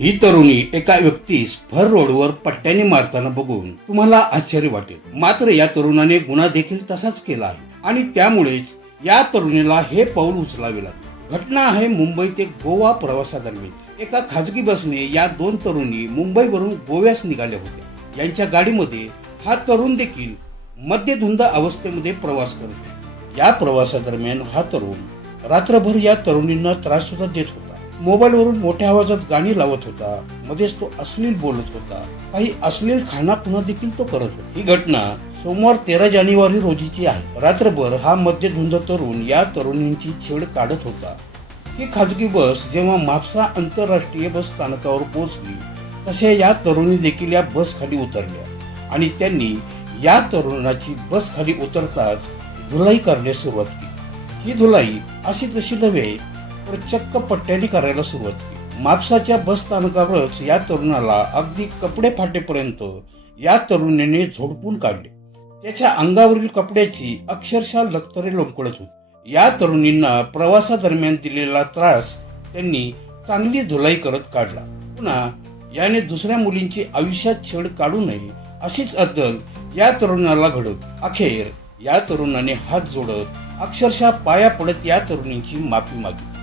ही तरुणी एका व्यक्तीस भर रोडवर पट्ट्याने मारताना बघून तुम्हाला आश्चर्य वाटेल. मात्र या तरुणाने गुन्हा देखील तसाच केला आहे. आणि त्यामुळेच या तरुणीला हे पाऊल उचलावे लागले. घटना आहे मुंबई ते गोवा प्रवासादरम्यान. एका खाजगी बसने या दोन तरुणी मुंबईवरून गोव्यास निघाल्या होत्या. यांच्या गाडीमध्ये हा तरुण देखील मद्यधुंद अवस्थेमध्ये प्रवास करतो या प्रवासादरम्यान हा तरुण रात्रभर या तरुणींना त्रास सुद्धा देत होता. मोबाईलवरून मोठ्या आवाजात गाणी लावत होता. मध्येच तो अश्लील बोलत होता. काही अश्लील खाना पुन्हा देखील तो करत होता. ही घटना सोमवार तेरा जानेवारी रोजीची आहे. रात्रभर हा मद्यधुंद तरुण या तरुणींची छेड काढत होता. ही खाजगी बस जेव्हा म्हापसा आंतरराष्ट्रीय बस स्थानकावर पोहोचली तसे या तरुणी देखील या बस खाली उतरल्या आणि त्यांनी या तरुणाची बस खाली उतरताच धुलाई करण्यास सुरुवात केली. ही धुलाई अशी तशी नव्हे तर चक्क पट्ट्याने करायला सुरुवात केली. म्हापसाच्या बस स्थानकावरच या तरुणाला अगदी कपडे फाटेपर्यंत या तरुणीने झोडपून काढले. त्याच्या अंगावरील कपड्याची अक्षरशः लक्तरे लोंबकळत होती. या तरुणींना प्रवासादरम्यान दिलेला त्रास त्यांनी चांगली धुलाई करत काढला. पुन्हा याने दुसऱ्या मुलींची आयुष्यात छेड काढू नये अशीच अद्दल या तरुणाला घडत अखेर या तरुणाने हात जोडत अक्षरशः पाया पडत या तरुणींची माफी मागितली.